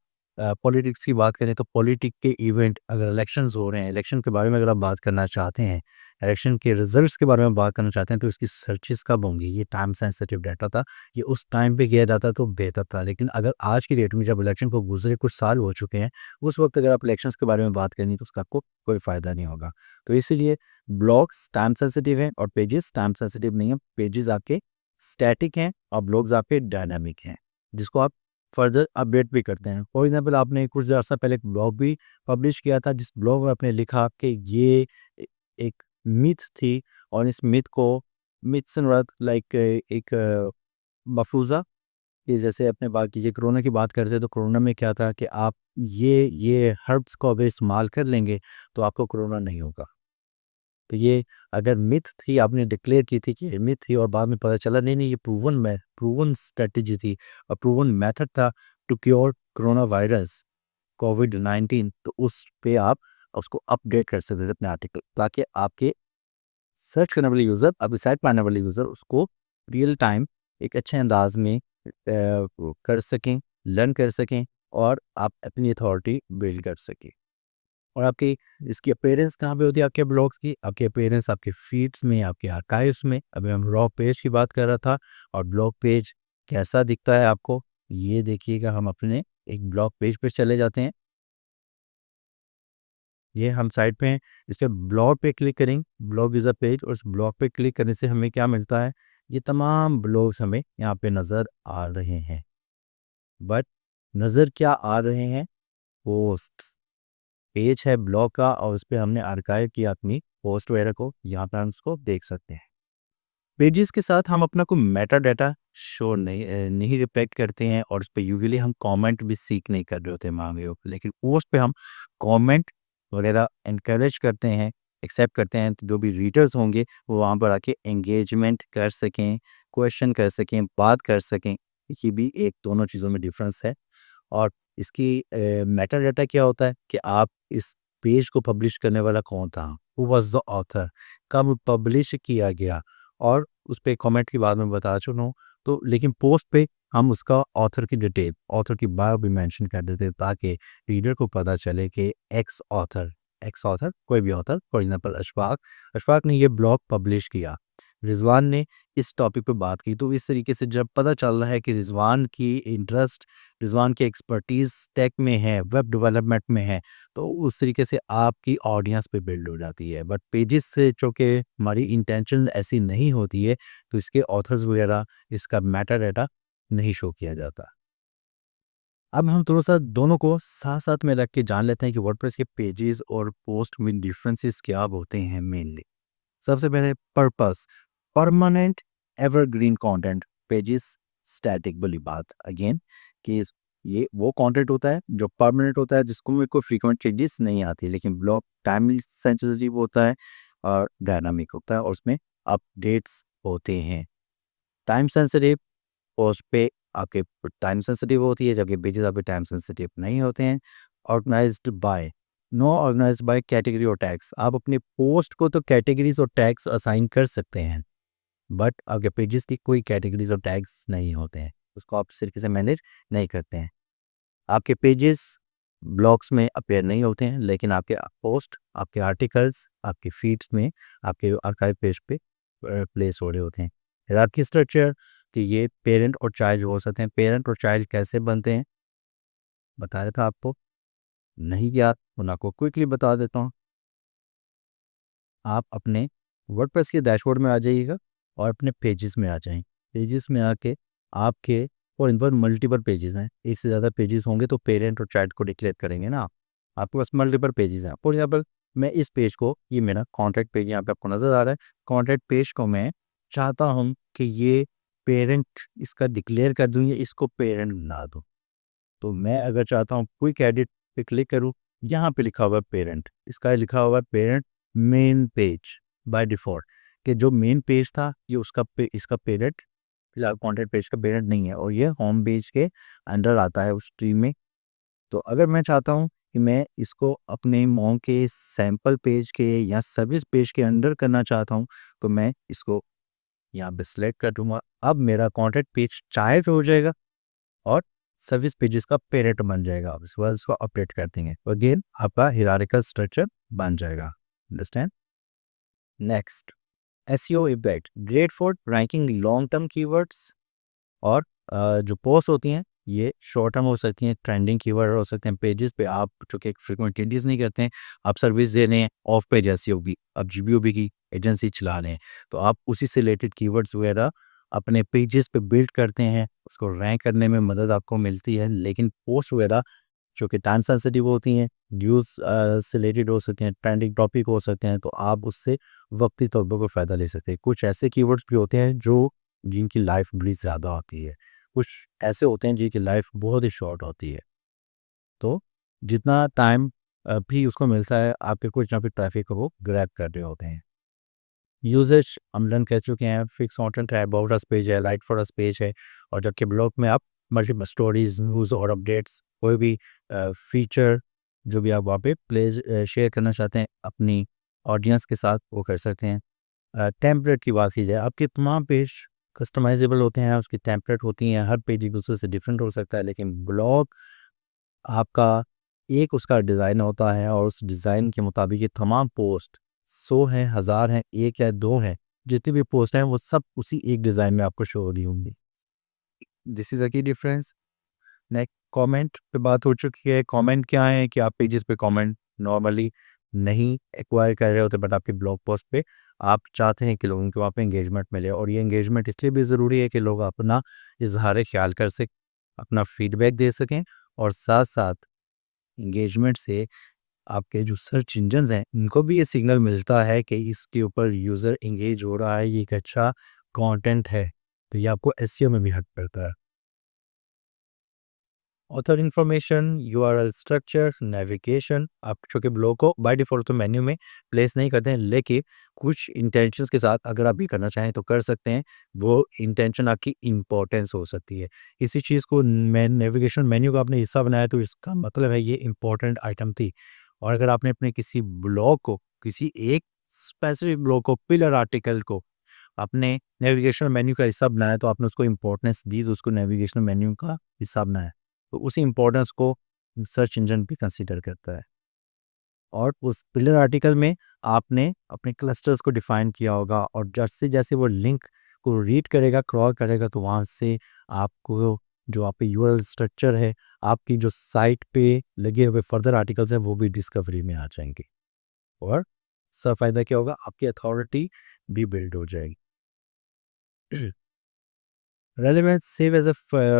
पॉलिटिक्स की बात करें तो पॉलिटिक के इवेंट अगर इलेक्शंस हो रहे हैं, इलेक्शन के बारे में अगर आप बात करना चाहते हैं, इलेक्शन के रिजल्ट्स के बारे में बात करना चाहते हैं तो इसकी सर्चेस कब होंगी? ये टाइम सेंसिटिव डाटा था, ये उस टाइम पे किया जाता तो बेहतर था। लेकिन अगर आज की डेट में जब इलेक्शन को गुज़रे कुछ साल हो चुके हैं, उस वक़्त अगर आप इलेक्शंस के बारे में बात करेंगी तो उसका आपको कोई फ़ायदा नहीं होगा। तो इसीलिए ब्लॉग्स टाइम सेंसिटिव हैं और पेजेस टाइम सेंसिटिव नहीं है। पेजेस आपके स्टैटिक हैं और ब्लॉग्स आपके डायनामिक हैं, जिसको आप फर्दर अपडेट भी करते हैं। फॉर एग्ज़ाम्पल आपने कुछ अर्सा पहले एक ब्लॉग भी पब्लिश किया था, जिस ब्लॉग में आपने लिखा कि ये ए एक मिथ थी और इस मिथ को मिथ से मुराद लाइक एक मफ़रूज़ा कि जैसे अपने बात कीजिए कोरोना की बात करते हैं तो कोरोना में क्या था कि आप ये हर्ब्स को अगर इस्तेमाल कर लेंगे तो आपको कोरोना नहीं होगा। तो ये अगर मिथ थी, आपने डिक्लेयर की थी कि ये मिथ थी और बाद में पता चला नहीं नहीं ये प्रूवन स्ट्रेटजी थी और प्रूवन मेथड था टू क्योर कोरोना वायरस कोविड-19। तो उस पे आप उसको अपडेट कर सकते थे अपने आर्टिकल, ताकि आपके सर्च करने वाले यूज़र, आपकी साइट पे आने वाले यूज़र उसको रियल टाइम एक अच्छे अंदाज में वो कर सकें, लर्न कर सकें और आप अपनी अथॉरिटी बिल्ड कर सकें। और आपकी इसकी अपीयरेंस कहाँ पे होती है आपके ब्लॉग्स की? आपकी अपीयरेंस आपके फीड्स में, आपके आर्काइव्स में। अभी हम रॉ पेज की बात कर रहा था और ब्लॉग पेज कैसा दिखता है आपको? ये देखिएगा, हम अपने एक ब्लॉग पेज पे चले जाते हैं। ये हम साइट पे हैं, इस पे ब्लॉग पे क्लिक करेंगे, ब्लॉग इज़ अ पेज और इस ब्लॉग पे क्लिक करने से हमें क्या मिलता है? ये तमाम ब्लॉग्स हमें यहाँ पे नज़र आ रहे हैं। बट नज़र क्या आ रहे हैं? पोस्ट्स। पेज है ब्लॉग का और उस पे हमने आर्काइव किया अपनी पोस्ट वगैरह को, यहाँ पे हम उसको देख सकते हैं। पेजेस के साथ हम अपना कोई मेटा डाटा शो नहीं रिफ्लेक्ट करते हैं और उस पे यूजुअली हम कमेंट भी सीक नहीं कर रहे होते मांगे हो, लेकिन पोस्ट पे हम कमेंट वगैरह इनकरेज करते हैं, एक्सेप्ट करते हैं। तो जो भी रीडर्स होंगे वो वहाँ पर आके एंगेजमेंट कर सकें, क्वेश्चन कर सकें, बात कर सकें। ये भी एक दोनों चीज़ों में डिफरेंस है। और इसकी मेटा डाटा क्या होता है कि आप इस पेज को पब्लिश करने वाला कौन था, हु वाज़ द ऑथर, कब पब्लिश किया गया और उस पे कमेंट के बाद में बता चुका हूँ। तो लेकिन पोस्ट पे हम उसका ऑथर की डिटेल, ऑथर की बायो भी मेंशन कर देते हैं ताकि रीडर को पता चले कि एक्स ऑथर कोई भी ऑथर, फॉर एग्जांपल अशफाक ने ये ब्लॉग पब्लिश किया, रिजवान ने इस टॉपिक पे बात की। तो इस तरीके से जब पता चल रहा है कि रिज़वान की एक्सपर्टीज़ टेक में है, वेब डेवलपमेंट में है, तो उस तरीके से आपकी ऑडियंस पे बिल्ड हो जाती है। बट पेजेस से चूँकि हमारी इंटेंशन ऐसी नहीं होती है, तो इसके ऑथर्स वगैरह, इसका मेटा डाटा नहीं शो किया जाता। अब हम थोड़ा-सा दोनों को साथ-साथ में रख के जान लेते हैं कि वर्डप्रेस के पेजेस और पोस्ट में डिफरेंसेस क्या होते हैं मेनली। सबसे पहले purpose, permanent evergreen content, pages static वाली बात अगेन कि ये वो कंटेंट होता है जो परमानेंट होता है, जिसको में कोई फ्रीक्वेंट चेंजेस नहीं आती। लेकिन ब्लॉग टाइम सेंसिटिव होता है और डायनामिक होता है और उसमें अपडेट्स होते हैं। टाइम सेंसिटिव पोस्ट पे आपके टाइम सेंसिटिव होती है, जबकि पेजेस आपके टाइम सेंसिटिव नहीं होते हैं। Organized by, no organized by category और टैग्स। आप अपने पोस्ट को तो कैटेगरीज और टैग्स असाइन कर सकते हैं, बट आपके पेजेस की कोई कैटेगरीज और टैग्स नहीं होते हैं, उसको आप इस तरीके से मैनेज नहीं करते हैं। आपके पेजेस ब्लॉग्स में अपेयर नहीं होते हैं, लेकिन आपके पोस्ट, आपके आर्टिकल्स, आपके फीड्स में, आपके आर्काइव पेज पे प्लेस हो रहे होते हैं। हायरार्की स्ट्रक्चर कि ये पेरेंट और चाइल्ड हो सकते हैं। पेरेंट और चाइल्ड कैसे बनते हैं बताया था आपको, नहीं याद तो मैं आपको क्विकली बता देता हूँ। आप अपने वर्डप्रेस के डैशबोर्ड में आ जाइएगा और अपने पेजेस में आ जाएं। पेजेस में आके आपके और इन पर मल्टीपल पेजेस हैं, एक से ज़्यादा पेजेस होंगे तो पेरेंट और चाइल्ड को डिक्लेयर करेंगे ना आप। आपके पास मल्टीपल पेजेस हैं। फॉर एग्जाम्पल मैं इस पेज को, ये मेरा कॉन्टैक्ट पेज यहाँ पे आपको नज़र आ रहा है, कॉन्टैक्ट पेज को मैं चाहता हूँ कि ये पेरेंट इसका डिक्लेयर कर दूँ या इसको पेरेंट बना दूँ। तो मैं अगर चाहता हूँ क्विक एडिट पे क्लिक करूँ, यहाँ पे लिखा हुआ है पेरेंट, इसका लिखा हुआ है parent main page by default, कि जो मेन पेज था ये उसका इसका पेरेंट फिलहाल कंटेंट पेज का पेरेंट नहीं है और ये होम पेज के अंडर आता है उस ट्री में। तो अगर मैं चाहता हूँ कि मैं इसको अपने मोम के सैंपल पेज के या सर्विस पेज के अंडर करना चाहता हूँ, तो मैं इसको यहाँ पे सिलेक्ट कर दूंगा। अब मेरा कंटेंट पेज चाइल्ड हो जाएगा और सर्विस पेजेस का पेरेंट बन जाएगा। आप इसके बाद इसको अपडेट कर देंगे तो अगेन आपका हिरारिकल स्ट्रक्चर बन जाएगा। Understand. Next, SEO impact, great for ranking long term keywords. और जो पोस्ट होती हैं ये शॉर्ट टर्म हो सकती हैं, ट्रेंडिंग कीवर्ड हो सकते हैं पेजेस पे। आप चूँकि फ्रीक्वेंट चेंजेस नहीं करते हैं, आप सर्विस दे रहे हैं ऑफ पेज एसईओ भी, आप जीबीओबी की एजेंसी चला रहे हैं, तो आप उसी से रिलेटेड कीवर्ड्स वगैरह अपने पेजेस पे बिल्ड करते हैं, उसको रैंक करने में मदद आपको मिलती है। लेकिन पोस्ट वगैरह जो कि टाइम सेंसिटिव होती हैं, न्यूज़ से रिलेटेड हो सकते हैं, ट्रेंडिंग टॉपिक हो सकते हैं, तो आप उससे वक्ती तौर पर कोई फ़ायदा ले सकते हैं। कुछ ऐसे कीवर्ड्स भी होते हैं जो जिनकी लाइफ बड़ी ज़्यादा होती है, कुछ ऐसे होते हैं जिनकी लाइफ बहुत ही शॉर्ट होती है। तो जितना टाइम भी उसको मिलता है, आपके कुछ ना कुछ ट्रैफिक को वो ग्रैब कर रहे होते हैं। यूसेज हम डन कह चुके हैं, फिक्स कंटेंट है, अबाउट अस पेज है, राइट फॉर अस पेज है, और जबकि ब्लॉग में आप मल्टीपल स्टोरीज, न्यूज़ और अपडेट्स, कोई भी फीचर जो भी आप वहाँ पे प्लेज शेयर करना चाहते हैं अपनी ऑडियंस के साथ, वो कर सकते हैं। टेम्पलेट की बात की जाए, आपके तमाम पेज कस्टमाइजेबल होते हैं, उसकी टेम्पलेट होती हैं, हर पेज एक दूसरे से डिफरेंट हो सकता है, लेकिन ब्लॉग आपका एक उसका डिज़ाइन होता है और उस डिज़ाइन के मुताबिक ये तमाम पोस्ट 100 हैं, 1000 हैं, 1 या 2 हैं, जितनी भी पोस्ट हैं वो सब उसी एक डिज़ाइन में आपको शो हो रही होंगी। दिस इज़ अ की डिफरेंस। नेक्स्ट, कमेंट पे बात हो चुकी है। कमेंट क्या है कि आप पेजेस पे कमेंट नॉर्मली नहीं एक्वायर कर रहे होते, बट आपके ब्लॉग पोस्ट पे आप चाहते हैं कि लोगों को वहाँ पे एंगेजमेंट मिले, और ये एंगेजमेंट इसलिए भी ज़रूरी है कि लोग अपना इजहार ख्याल कर सकें, अपना फीडबैक दे सकें, और साथ साथ एंगेजमेंट से आपके जो सर्च इंजन्स हैं इनको भी ये सिग्नल मिलता है कि इसके ऊपर यूज़र एंगेज हो रहा है, ये एक अच्छा कंटेंट है, तो ये आपको एसईओ में भी हेल्प करता है। Author information, URL structure, navigation, आप चूँकि ब्लॉग को बाय डिफ़ॉल्ट तो मेन्यू में प्लेस नहीं करते हैं, लेकिन कुछ इंटेंशंस के साथ अगर आप भी करना चाहें तो कर सकते हैं। वो इंटेंशन आपकी इम्पोर्टेंस हो सकती है। इसी चीज़ को मैं नेविगेशन मेन्यू का आपने हिस्सा बनाया तो इसका मतलब है ये इम्पोर्टेंट आइटम थी। और अगर आपने अपने किसी ब्लॉग को, किसी एक स्पेसिफिक ब्लॉग को, पिलर आर्टिकल को आपने नेविगेशन मेन्यू का हिस्सा बनाया, तो आपने उसको इम्पोर्टेंस दी, तो उसको नेविगेशन मेन्यू का हिस्सा बनाया। तो उसी इम्पोर्टेंस को सर्च इंजन भी कंसीडर करता है। और उस पिलर आर्टिकल में आपने अपने क्लस्टर्स को डिफाइन किया होगा, और जैसे जैसे वो लिंक को रीड करेगा, क्रॉल करेगा, तो वहाँ से आपको जो आपके यूआरएल स्ट्रक्चर है, आपकी जो साइट पे लगे हुए फर्दर आर्टिकल्स हैं, वो भी डिस्कवरी में आ जाएंगे। और सब फायदा क्या होगा, आपकी अथॉरिटी भी बिल्ड हो जाएगी। Relevance save as a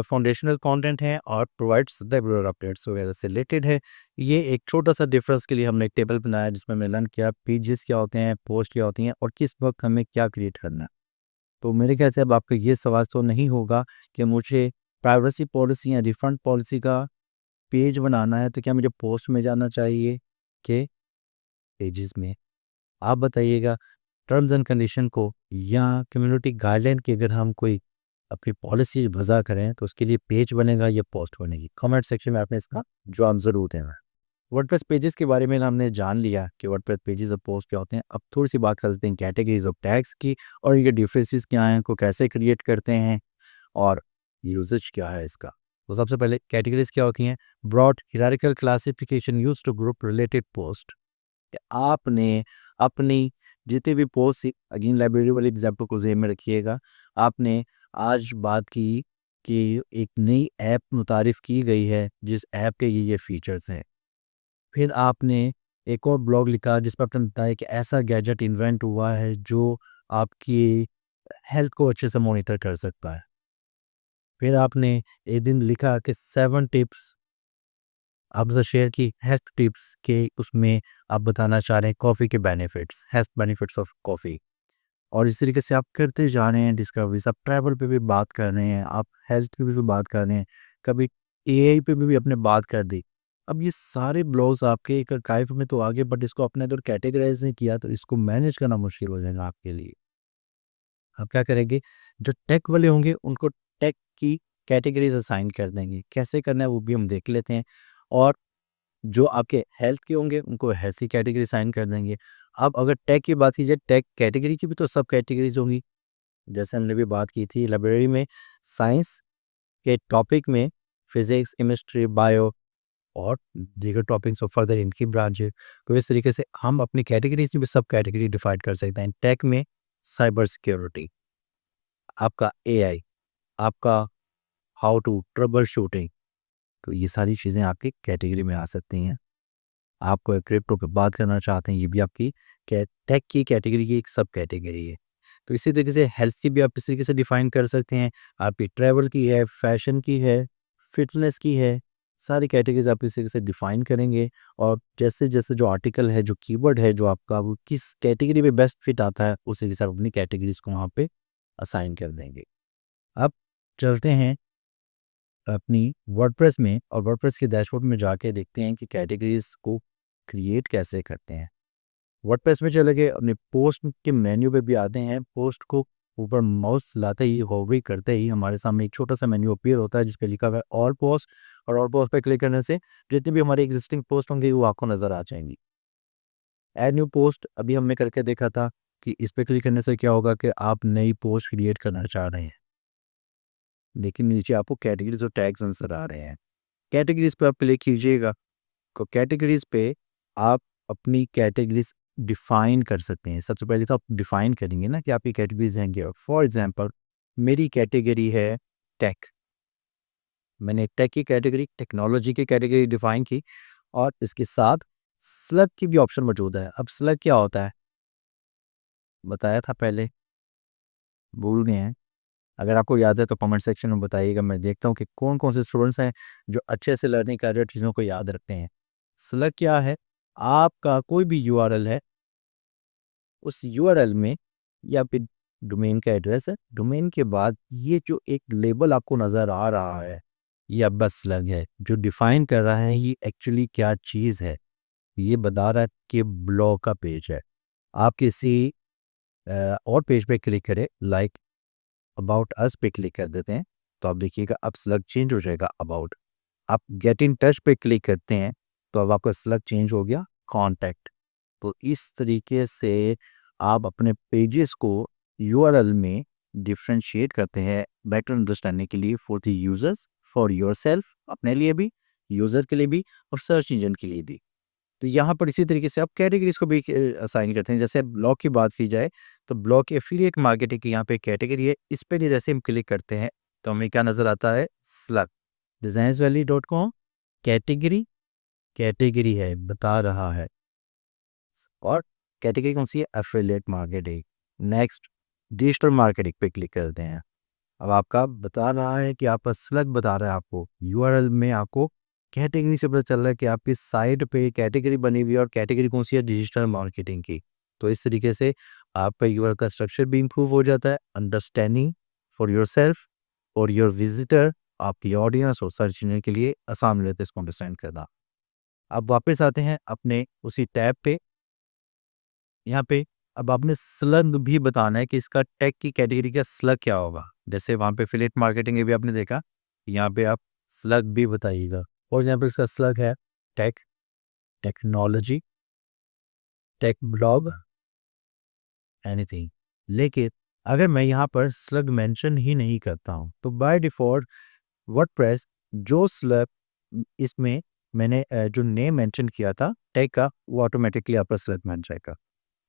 foundational content है और प्रोवाइड्स द रेगुलर अपडेट्स वगैरह से रिलेटेड है। ये एक छोटा सा डिफरेंस के लिए हमने एक टेबल बनाया जिसमें हमने लर्न किया पेजेस क्या होते हैं, पोस्ट क्या होती हैं, और किस वक्त हमें क्या क्रिएट करना है। तो मेरे ख्याल से अब आपका ये सवाल तो नहीं होगा कि मुझे प्राइवेसी पॉलिसी या रिफंड पॉलिसी का पेज बनाना है, तो क्या मुझे पोस्ट में जाना चाहिए कि पेजेस में। आप बताइएगा, टर्म्स एंड कंडीशन को या कम्युनिटी गाइडलाइन की अगर हम कोई अपनी पॉलिसी वज़ा करें तो उसके लिए पेज बनेगा या पोस्ट बनेगी। कमेंट सेक्शन में आपने इसका जवाब ज़रूर देना है। वर्डप्रेस पेजेस के बारे में हमने जान लिया कि वर्डप्रेस पेजेस और पोस्ट क्या होते हैं। अब थोड़ी सी बात कर लेते हैं कैटेगरीज ऑफ टैग्स की और इनके डिफरेंसेस क्या हैं, को कैसे क्रिएट करते हैं और यूजेज क्या है इसका। तो सबसे पहले कैटेगरीज क्या होती हैं? Broad hierarchical classification use to group related post. आपने अपनी जितने भी पोस्ट, अगेन लाइब्रेरी वाले एग्जाम्पल को ज़हन में रखिएगा। आपने आज बात की कि एक नई ऐप मुतारिफ की गई है जिस ऐप के ये फीचर्स हैं। फिर आपने एक और ब्लॉग लिखा जिस पर आपने बताया कि ऐसा गैजेट इन्वेंट हुआ है जो आपकी हेल्थ को अच्छे से मॉनिटर कर सकता है। फिर आपने एक दिन लिखा कि 7 टिप्स आपसे शेयर की हेल्थ टिप्स के, उसमें आप बताना चाह रहे हैं कॉफ़ी के benefits, health benefits of coffee. और इस तरीके से आप करते जा रहे हैं डिस्कवरीज। आप ट्रैवल पे भी बात कर रहे हैं, आप हेल्थ पे भी बात कर रहे हैं, कभी एआई पे भी आपने बात कर दी। अब ये सारे ब्लॉग्स आपके एक आर्काइव में तो आ गए, बट इसको आपने अगर कैटेगराइज नहीं किया तो इसको मैनेज करना मुश्किल हो जाएगा आपके लिए। आप क्या करेंगे, जो टेक वाले होंगे उनको टेक की कैटेगरीज असाइन कर देंगे। कैसे करना है वो भी हम देख लेते हैं। और जो आपके हेल्थ के होंगे उनको हेल्थ की कैटेगरी असाइन कर देंगे। अब अगर टेक की बात की जाए, टेक कैटेगरी की भी तो सब कैटेगरीज होंगी। जैसे हमने भी बात की थी लाइब्रेरी में, साइंस के टॉपिक में फिजिक्स, केमिस्ट्री, बायो और दीगर टॉपिक्स और फर्दर इनकी ब्रांच है। तो इस तरीके से हम अपनी कैटेगरीज में भी सब कैटेगरी डिफाइन कर सकते हैं। टेक में साइबर सिक्योरिटी, आपका एआई, आपका हाउ टू ट्रबल शूटिंग, तो ये सारी चीज़ें आपकी कैटेगरी में आ सकती हैं। आप कोई क्रिप्टो पे बात करना चाहते हैं, ये भी आपकी टेक की कैटेगरी की एक सब कैटेगरी है। तो इसी तरीके से हेल्थ की भी आप इस तरीके से डिफाइन कर सकते हैं। आपकी ट्रैवल की है, फैशन की है, फिटनेस की है, सारी कैटेगरीज आप इस तरीके से डिफाइन करेंगे। और जैसे जैसे जो आर्टिकल है, जो कीवर्ड है, जो आपका वो किस कैटेगरी में बेस्ट फिट आता है, उस तरीके से आप अपनी कैटेगरीज को वहाँ पे असाइन कर देंगे। अब चलते हैं अपनी वर्डप्रेस में और वर्डप्रेस के डैशबोर्ड में जाके देखते हैं कि कैटेगरीज को क्रिएट कैसे करते हैं। वर्डप्रेस में चले गए, अपने पोस्ट के मेन्यू पे भी आते हैं। पोस्ट को ऊपर माउस लाते ही, होवरिंग करते ही हमारे सामने एक छोटा सा मेन्यू अपीयर होता है जिस पे लिखा हुआ है ऑल पोस्ट। और ऑल पोस्ट पे क्लिक करने से जितनी भी हमारी एग्जिस्टिंग पोस्ट होंगी वो आपको नज़र आ जाएंगी। ऐड न्यू पोस्ट अभी हमने करके देखा था कि इस पे क्लिक करने से क्या होगा कि आप नई पोस्ट क्रिएट करना चाह रहे हैं, लेकिन नीचे आपको कैटेगरीज और टैग्स नजर आ रहे हैं। कैटेगरीज पे आप क्लिक कीजिएगा तो कैटेगरीज पे आप अपनी कैटेगरीज डिफाइन कर सकते हैं। सबसे पहले तो आप डिफाइन करेंगे ना कि आपकी कैटेगरीज हैं क्या। फॉर एग्जांपल मेरी कैटेगरी है टेक। मैंने टेक की कैटेगरी, टेक्नोलॉजी की कैटेगरी डिफाइन की और इसके साथ स्लग की भी ऑप्शन मौजूद है। अब स्लग क्या होता है बताया था पहले, भूल गए हैं? अगर आपको याद है तो कमेंट सेक्शन में बताइएगा। मैं देखता हूँ कि कौन कौन से स्टूडेंट्स हैं जो अच्छे से लर्निंग कर रहे हैं, चीज़ों को याद रखते हैं। स्लग क्या है? आपका कोई भी यूआरएल है, उस यूआरएल में या फिर डोमेन का एड्रेस है, डोमेन के बाद ये जो एक लेबल आपको नज़र आ रहा है, ये आपका स्लग है जो डिफाइन कर रहा है ये एक्चुअली क्या चीज़ है। ये बता रहा है कि ब्लॉग का पेज है। आप किसी और पेज पे क्लिक करें, लाइक अबाउट अस पे क्लिक कर देते हैं, तो आप देखिएगा अब स्लग चेंज हो जाएगा अबाउट। आप गेट इन टच पे क्लिक करते हैं तो अब आपका स्लग चेंज हो गया कॉन्टैक्ट। तो इस तरीके से आप अपने पेजेस को यूआरएल में डिफरेंशिएट करते हैं बेटर अंडरस्टैंडिंग के लिए, for the users, for yourself, अपने लिए भी, यूजर के लिए भी और सर्च इंजन के लिए भी। तो यहाँ पर इसी तरीके से आप कैटेगरीज को भी असाइन करते हैं। जैसे ब्लॉग की बात की जाए तो ब्लॉग एफिलिएट मार्केटिंग की यहाँ पे कैटेगरी है। इस पर जैसे हम क्लिक करते हैं तो हमें क्या नज़र आता है? स्लग designsvalley.com कैटेगरी, कैटेगरी है बता रहा है। और कैटेगरी कौन सी है? Affiliate marketing. Next digital marketing पे क्लिक करते हैं। अब आपका बता रहा है कि आपका स्लग बता रहा है आपको यूआरएल में, आपको कैटेगरी से पता चल रहा है कि आपकी साइट पे कैटेगरी बनी हुई है और कैटेगरी कौन सी है? डिजिटल मार्केटिंग की। तो इस तरीके से आपका यूआरएल का स्ट्रक्चर भी इंप्रूव हो जाता है। अंडरस्टैंडिंग फॉर योरसेल्फ और योर विजिटर, आपकी ऑडियंस और सर्च इंजन के लिए आसान रहता है इसको अंडरस्टैंड करना। अब वापस आते हैं अपने उसी टैब पे। यहाँ पे अब आपने स्लग भी बताना है कि इसका टैग की कैटेगरी का स्लग क्या होगा। जैसे वहाँ पे एफिलिएट मार्केटिंग, ये भी आपने देखा, यहाँ पे आप स्लग भी बताइएगा। फॉर एग्जाम्पल इसका स्लग है tech, technology, tech blog, anything. लेकिन अगर मैं यहाँ पर स्लग मेंशन ही नहीं करता हूँ तो बाय डिफ़ॉल्ट वर्डप्रेस जो स्लग इसमें मैंने जो नेम मेंशन किया था टैग का, वो ऑटोमेटिकली आपका स्लग बन जाएगा।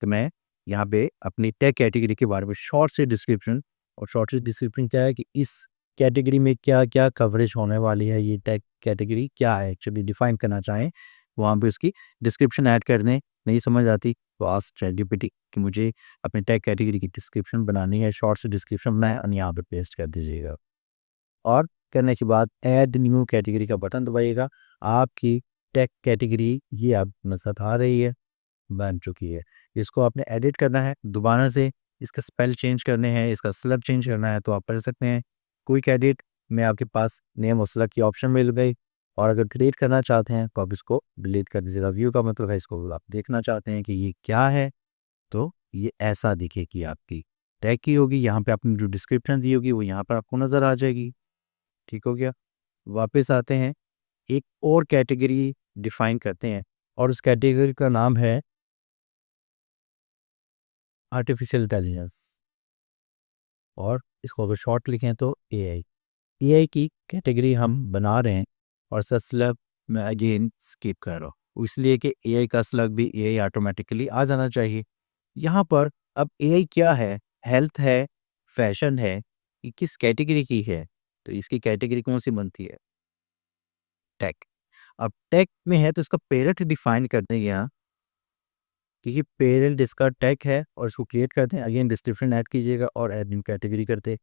तो मैं यहाँ पे अपनी टैग कैटेगरी के बारे में शॉर्ट से डिस्क्रिप्शन, और शॉर्ट से डिस्क्रिप्शन क्या है कि इस कैटेगरी में क्या-क्या कवरेज होने वाली है, ये टैग कैटेगरी क्या है एक्चुअली डिफाइन करना चाहें, वहाँ पे उसकी डिस्क्रिप्शन ऐड कर दें। नहीं समझ आती तो आस्क चैटजीपीटी कि मुझे अपने टैग कैटेगरी की डिस्क्रिप्शन बनानी है, शॉर्ट से डिस्क्रिप्शन बनाएँ और यहाँ पे पेस्ट कर दीजिएगा। और करने के बाद ऐड न्यू कैटेगरी का बटन दबाइएगा। आपकी टैग कैटेगरी ये अब नज़र आ रही है, बन चुकी है। इसको आपने एडिट करना है, दोबारा से इसका स्पेल चेंज करने हैं, इसका स्लग चेंज करना है तो आप कर सकते हैं। क्विक एडिट में आपके पास नेम और स्लग की ऑप्शन मिल गई, और अगर डिलीट करना चाहते हैं तो आप इसको डिलीट कर दीजिएगा। व्यू का मतलब है इसको आप देखना चाहते हैं कि ये क्या है, तो ये ऐसा दिखेगी आपकी टैग की होगी। यहाँ पे आपने जो डिस्क्रिप्शन दी होगी वो यहाँ पर आपको नज़र आ जाएगी। ठीक हो गया? वापस आते हैं, एक और कैटेगरी डिफाइन करते हैं और उस कैटेगरी का नाम है आर्टिफिशियल इंटेलिजेंस, और इसको अगर शॉर्ट लिखें तो एआई। एआई की कैटेगरी हम बना रहे हैं और इसका स्लग मैं अगेन स्किप कर रहा हूँ, इसलिए कि एआई का स्लग भी एआई ऑटोमेटिकली आ जाना चाहिए। यहाँ पर अब एआई क्या है? हेल्थ है, फैशन है, ये किस कैटेगरी की है? तो इसकी कैटेगरी कौन-सी बनती है? टेक। अब टेक में है तो इसका पेरेंट डिफाइन कर दें यहाँ, क्योंकि पेरेंट इसका टेक है और इसको क्रिएट करते हैं। अगेन डिस्क्रिप्शन ऐड कीजिएगा और ऐड न्यू कैटेगरी करते हैं।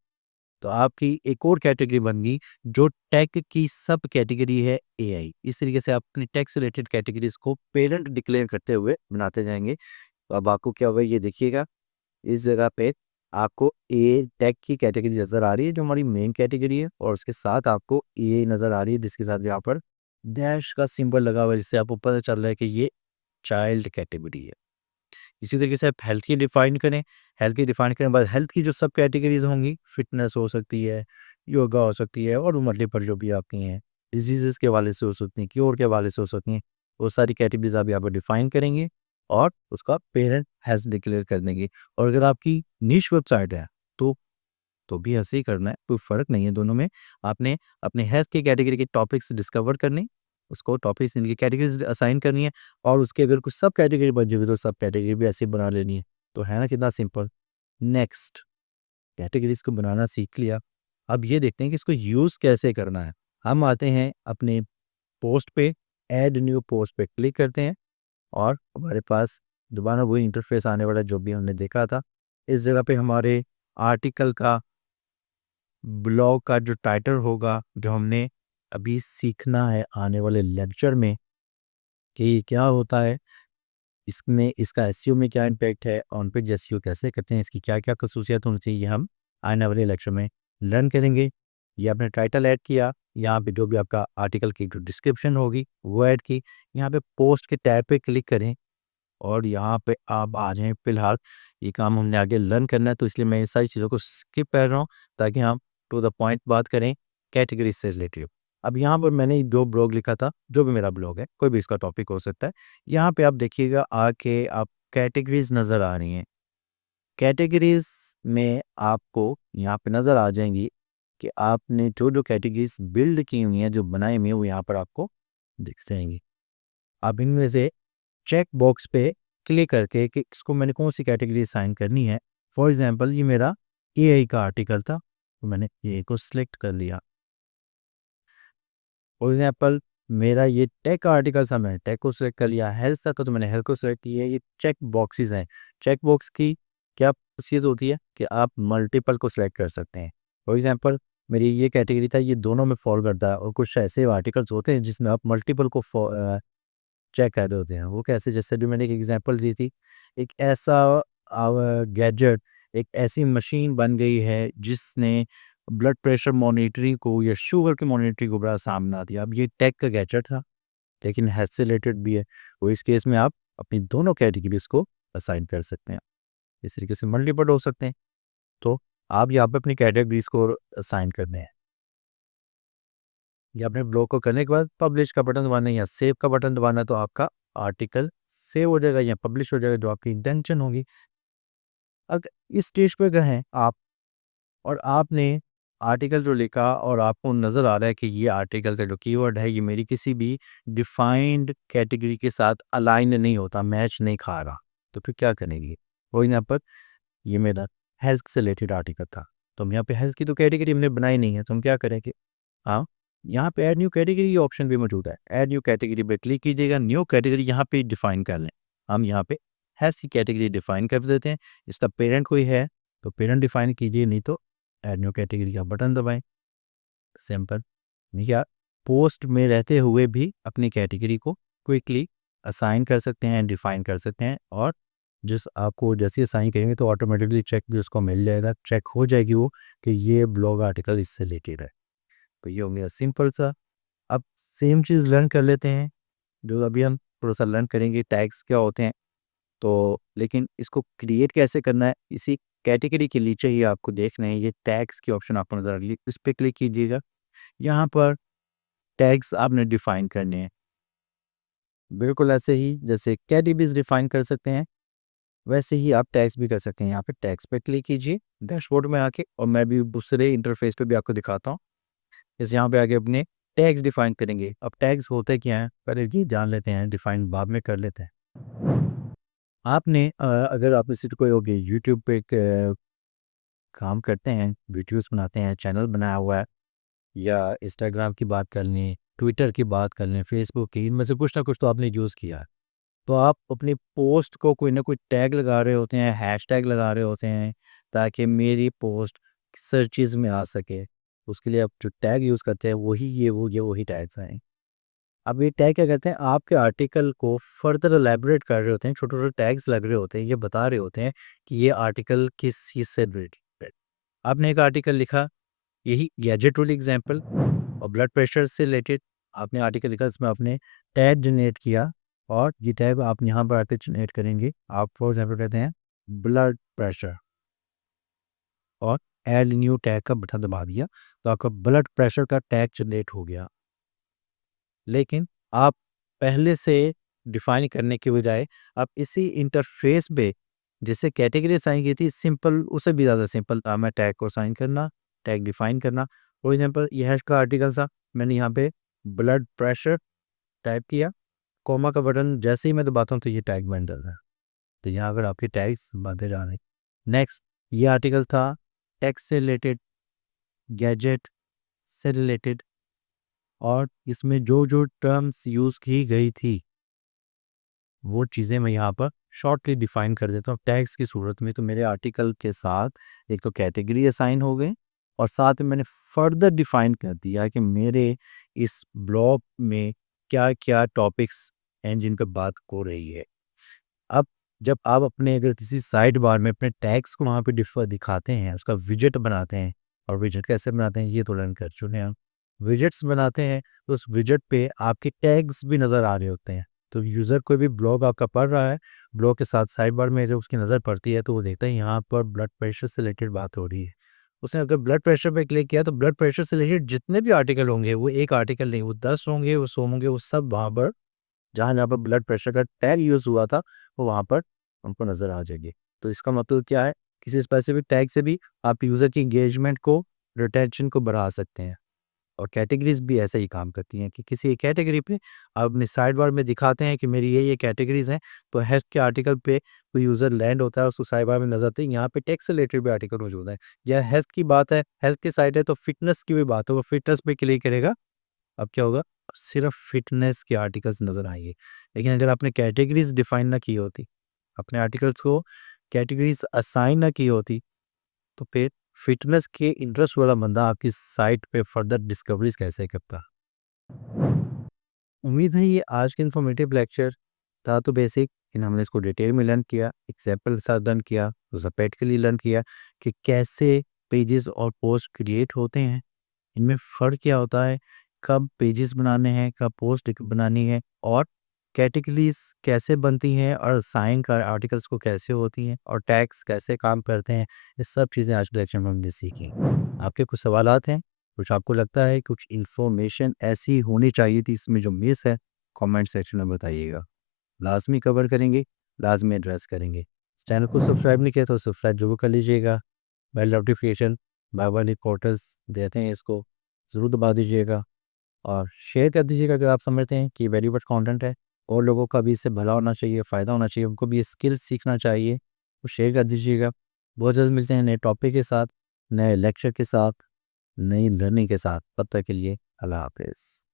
तो आपकी एक और कैटेगरी बन गई जो टेक की सब कैटेगरी है एआई। इस तरीके से आप अपनी टेक से रिलेटेड कैटेगरीज को पेरेंट डिक्लेयर करते हुए बनाते जाएंगे। तो अब आपको क्या होगा ये देखिएगा, इस जगह पे आपको ए टेक की कैटेगरी नज़र आ रही है जो हमारी मेन कैटेगरी है, और उसके साथ आपको ए नज़र आ रही है जिसके साथ यहाँ पर डैश का सिंबल लगा हुआ है, जिससे आपको पता चल रहा है कि ये चाइल्ड कैटेगरी है। इसी तरीके से आप हेल्थ की डिफाइन करें, हेल्थ की डिफाइन करने के बाद हेल्थ की जो सब कैटेगरीज होंगी, फिटनेस हो सकती है, योगा हो सकती है, और मल्टीपल जो भी आपकी हैं डिजीजेस के हवाले से हो सकती हैं, क्योर के हवाले से हो सकती हैं, वो सारी कैटेगरीज आप यहाँ पर डिफाइन करेंगे और उसका पेरेंट हेल्थ डिक्लेयर कर देंगे। और अगर आपकी निश वेबसाइट है तो भी ऐसे ही करना है, कोई फ़र्क नहीं है दोनों में। आपने अपने हेल्थ की कैटेगरी के टॉपिक्स डिस्कवर करने, उसको टॉपिक्स इनकी कैटेगरीज़ असाइन करनी है, और उसके अगर कुछ सब कैटेगरी बन जाएगी तो सब कैटेगरी भी ऐसे ही बना लेनी है। तो है ना कितना सिंपल। नेक्स्ट, कैटेगरीज़ को बनाना सीख लिया। अब ये देखते हैं कि इसको यूज़ कैसे करना है। हम आते हैं अपने पोस्ट पे, ऐड न्यू पोस्ट पे क्लिक करते हैं और हमारे पास दोबारा वही इंटरफ़ेस आने वाला है जो भी हमने देखा था। इस जगह पे हमारे आर्टिकल का, ब्लॉग का जो टाइटल होगा, जो हमने अभी सीखना है आने वाले लेक्चर में कि ये क्या होता है, इसमें इसका एसईओ में क्या इम्पैक्ट है, ऑन पेज एसईओ कैसे करते हैं, इसकी क्या-क्या ख़ुसूसियत होनी चाहिए, ये हम आने वाले लेक्चर में लर्न करेंगे। ये आपने टाइटल ऐड किया, यहाँ पे जो भी आपका आर्टिकल की जो डिस्क्रिप्शन होगी वो ऐड की, यहाँ पे पोस्ट के टैब पे क्लिक करें और यहाँ पे आप आ जाएँ। फ़िलहाल ये काम हमने आगे लर्न करना है तो इसलिए मैं इन सारी चीज़ों को स्किप कर रहा हूँ ताकि हम टू द पॉइंट बात करें कैटेगरी से रिलेटेड। अब यहाँ पर मैंने जो ब्लॉग लिखा था, जो भी मेरा ब्लॉग है, कोई भी इसका टॉपिक हो सकता है। यहाँ पे आप देखिएगा आके आप कैटेगरीज़ नज़र आ रही हैं। कैटेगरीज़ में आपको यहाँ पे नज़र आ जाएँगी कि आपने जो-जो कैटेगरीज़ बिल्ड की हुई हैं, जो बनाई हुई हैं, वो यहाँ पर आपको दिख जाएँगी। आप इनमें से चेक बॉक्स पे क्लिक करके कि इसको मैंने कौन-सी कैटेगरी असाइन करनी है। फॉर एग्ज़ाम्पल ये मेरा एआई का आर्टिकल था, तो मैंने एआई को सिलेक्ट कर लिया। फॉर एग्ज़ाम्पल मेरा ये टेक का आर्टिकल था, मैंने टेक को सिलेक्ट कर लिया। हेल्थ का था तो मैंने हेल्थ को सिलेक्ट किया। ये चेक बॉक्सेस हैं। चेक बॉक्स की क्या ख़ासियत होती है कि आप मल्टीपल को सिलेक्ट कर सकते हैं। फॉर एग्ज़ाम्पल मेरी ये कैटेगरी था, ये दोनों में फ़ॉल करता है, और कुछ ऐसे आर्टिकल्स होते हैं जिसमें आप मल्टीपल को चेक कर रहे होते हैं। वो कैसे, जैसे अभी मैंने एक एग्जांपल दी थी, एक ऐसा गैजेट, एक ऐसी मशीन बन गई है जिसने ब्लड प्रेशर मॉनिटरिंग को या शुगर की मॉनिटरिंग को बड़ा सामना दिया। अब ये टेक का गैजेट था लेकिन हेल्थ से रिलेटेड भी है, तो इस केस में आप अपनी दोनों कैटेगरीज को असाइन कर सकते हैं। इस तरीके से मल्टीपल हो सकते हैं। तो आप यहाँ पे अपनी कैटेगरीज़ को असाइन करने हैं। या अपने ब्लॉग को करने के बाद पब्लिश का बटन दबाना है या सेव का बटन दबाना है, तो आपका आर्टिकल सेव हो जाएगा या पब्लिश हो जाएगा, जो आपकी इंटेंशन होगी। अगर इस स्टेज पे अगर हैं आप और आपने आर्टिकल जो लिखा और आपको नज़र आ रहा है कि ये आर्टिकल का जो कीवर्ड है, ये मेरी किसी भी डिफाइंड कैटेगरी के साथ अलाइन नहीं होता, मैच नहीं खा रहा, तो फिर क्या करेंगे? वही यहाँ पर ये मेरा हेल्थ से रिलेटेड आर्टिकल था। तो हम यहाँ पे हेल्थ की तो कैटेगरी हमने बनाई नहीं है, तो हम क्या करेंगे? हाँ, यहाँ पे ऐड न्यू कैटेगरी की ऑप्शन भी मौजूद है। ऐड न्यू कैटेगरी पे क्लिक कीजिएगा, न्यू कैटेगरी यहाँ पे डिफाइन कर लें। हम यहाँ पे हेल्थ की कैटेगरी डिफाइन कर देते हैं। इसका पेरेंट कोई है, तो पेरेंट डिफाइन कीजिए, नहीं तो ऐड न्यू कैटेगरी का बटन दबाएँ, सिंपल। या पोस्ट में रहते हुए भी अपनी कैटेगरी को क्विकली असाइन कर सकते हैं, डिफाइन कर सकते हैं, और जिस आपको जैसे ही असाइन करेंगे तो ऑटोमेटिकली चेक भी उसको मिल जाएगा, चेक हो जाएगी वो कि ये ब्लॉग आर्टिकल इससे रिलेटेड है। तो ये हो गया सिंपल सा। अब सेम चीज़ लर्न कर लेते हैं, जो अभी हम थोड़ा-सा लर्न करेंगे टैग्स क्या होते हैं। तो लेकिन इसको क्रिएट कैसे करना है, इसी कैटेगरी के नीचे ही आपको देखना है, ये टैग्स की ऑप्शन आपको नज़र आ रही है, इस पे क्लिक कीजिएगा। यहाँ पर टैग्स आपने डिफाइन करने हैं। बिल्कुल ऐसे ही जैसे कैटेगरीज़ डिफाइन कर सकते हैं, वैसे ही आप टैग्स भी कर सकते हैं। यहाँ पे टैग्स पे क्लिक कीजिए डैशबोर्ड में आके, और मैं भी दूसरे इंटरफेस पे भी आपको दिखाता हूँ। जैसे यहाँ पे आके अपने टैग्स डिफाइन करेंगे। अब टैग्स होते क्या हैं? पहले ये जान लेते हैं, डिफाइन बाद में कर लेते हैं। आपने अगर आप इसी कोई होगी यूट्यूब पे एक काम करते हैं, वीडियोज़ बनाते हैं, चैनल बनाया हुआ है, या इंस्टाग्राम की बात कर लें, ट्विटर की बात कर लें, फेसबुक की, इनमें से कुछ ना कुछ तो आपने यूज़ किया है। तो आप अपनी पोस्ट को कोई ना कोई टैग लगा रहे होते हैं, हैशटैग लगा रहे होते हैं, ताकि मेरी पोस्ट सर्चेज़ में आ सके। उसके लिए आप जो टैग यूज़ करते हैं वही ये वही टैग्स हैं। अब ये टैग क्या करते हैं, आपके आर्टिकल को फर्दर एलैबोरेट कर रहे होते हैं, छोटे-छोटे टैग्स लग रहे होते हैं, ये बता रहे होते हैं कि ये आर्टिकल किस चीज़ से रिलेटेड है। आपने एक आर्टिकल लिखा, यही गैजेट रूल एग्जांपल, और ब्लड प्रेशर से रिलेटेड आपने आर्टिकल लिखा, इसमें आपने टैग जनरेट किया, और ये टैग आप यहाँ पर आके जनरेट करेंगे। आप फॉर एग्जांपल कहते हैं ब्लड प्रेशर, और ऐड न्यू टैग का बटन दबा दिया, तो आपका ब्लड प्रेशर का टैग जनरेट हो गया। लेकिन आप पहले से डिफाइन करने के बजाय आप इसी इंटरफेस पे जिससे कैटेगरी असाइन की थी, सिंपल, उससे भी ज़्यादा सिंपल काम है टैग को असाइन करना, टैग डिफाइन करना। फॉर एग्जांपल ये हैश का आर्टिकल था, मैंने यहाँ पे ब्लड प्रेशर टाइप किया, कॉमा का बटन जैसे ही मैं दबाता हूँ तो ये टैग बन जाता है। तो यहाँ अगर आपके टैग्स बनते जा रहे हैं। नेक्स्ट, ये आर्टिकल था टेक्स्ट से रिलेटेड, गैजेट से रिलेटेड, और इसमें जो टर्म्स यूज़ की गई थी वो चीज़ें मैं यहाँ पर शॉर्टली डिफाइन कर देता हूँ टैग्स की सूरत में। तो मेरे आर्टिकल के साथ एक तो कैटेगरी असाइन हो गई, और साथ में मैंने फर्दर डिफाइन कर दिया कि मेरे इस ब्लॉग में क्या-क्या टॉपिक्स हैं जिन पे बात हो रही है। अब जब आप अपने अगर किसी साइड बार में अपने टैग्स को वहाँ पे दिखाते हैं, उसका विजेट बनाते हैं, और विजेट कैसे बनाते हैं ये तो लर्न कर चुके हैं हम। विजेट्स बनाते हैं तो उस विजेट पे आपके टैग्स भी नज़र आ रहे होते हैं। तो यूज़र कोई भी ब्लॉग आपका पढ़ रहा है, ब्लॉग के साथ साइड बार में जब उसकी नज़र पड़ती है तो वो देखता है यहाँ पर ब्लड प्रेशर से रिलेटेड बात हो रही है। उसने अगर ब्लड प्रेशर पे क्लिक किया तो ब्लड प्रेशर से रिलेटेड जितने भी आर्टिकल होंगे, वो एक आर्टिकल नहीं, वो 10 होंगे, वो 100 होंगे, वो सब वहाँ पर जहाँ-जहाँ पर ब्लड प्रेशर का टैग यूज़ हुआ था, वो वहाँ पर हमको नज़र आ जाएगी। तो इसका मतलब क्या है? किसी स्पेसिफिक टैग से भी आप यूज़र की एंगेजमेंट को, रिटेंशन को बढ़ा सकते हैं। और कैटेगरीज़ भी ऐसे ही काम करती हैं कि किसी एक कैटेगरी पे आप अपनी साइड बार में दिखाते हैं कि मेरी ये कैटेगरीज़ हैं, तो हेल्थ के आर्टिकल पे कोई यूज़र लैंड होता है, उसको साइड बार में नज़र आती है, यहाँ पे टेक से रिलेटेड भी आर्टिकल मौजूद है। या हेल्थ की बात है, हेल्थ की साइड है तो फिटनेस की भी बात है, वो फिटनेस पे क्लिक करेगा, अब क्या होगा? सिर्फ़ फ़िटनेस के आर्टिकल्स नज़र आएँगे। लेकिन अगर आपने कैटेगरीज़ डिफ़ाइन ना की होती, अपने आर्टिकल्स को कैटेगरीज़ असाइन ना की होती, तो फिर फ़िटनेस के इंटरेस्ट वाला बंदा आपकी साइट पे फर्दर डिस्कवरीज़ कैसे करता? उम्मीद है ये आज का इन्फॉर्मेटिव लेक्चर था तो बेसिक, लेकिन हमने इसको डिटेल में लर्न किया, एग्ज़ाम्पल के साथ लर्न किया, उसे प्रैक्टिकली लर्न किया कि कैसे पेजेज़ और पोस्ट क्रिएट होते हैं। इनमें फ़र्क क्या होता है, कब पेजेस बनाने हैं, कब पोस्ट बनानी है, और कैटेगरीज़ कैसे बनती हैं और साइन का आर्टिकल्स को कैसे होती हैं और टैग्स कैसे काम करते हैं, ये सब चीज़ें आज के लेक्चर में हमने सीखी। आपके कुछ सवालात हैं? कुछ आपको लगता है कुछ इन्फॉर्मेशन ऐसी होनी चाहिए थी इसमें जो मिस है, कमेंट सेक्शन में बताइएगा। लाज़मी कवर करेंगे, लाज़मी एड्रेस करेंगे। चैनल को सब्सक्राइब नहीं किया तो सब्सक्राइब ज़रूर कर लीजिएगा। बेल नोटिफिकेशन बार बार इम्पोर्टेंस देते हैं इसको, ज़रूर दबा दीजिएगा और शेयर कर दीजिएगा अगर आप समझते हैं कि वैल्यूएबल कंटेंट है और लोगों का भी इससे भला होना चाहिए, फ़ायदा होना चाहिए, उनको भी ये स्किल सीखना चाहिए, तो शेयर कर दीजिएगा। बहुत जल्द मिलते हैं नए टॉपिक के साथ, नए लेक्चर के साथ, नई लर्निंग के साथ। तब तक के लिए अल्लाह हाफ़िज़।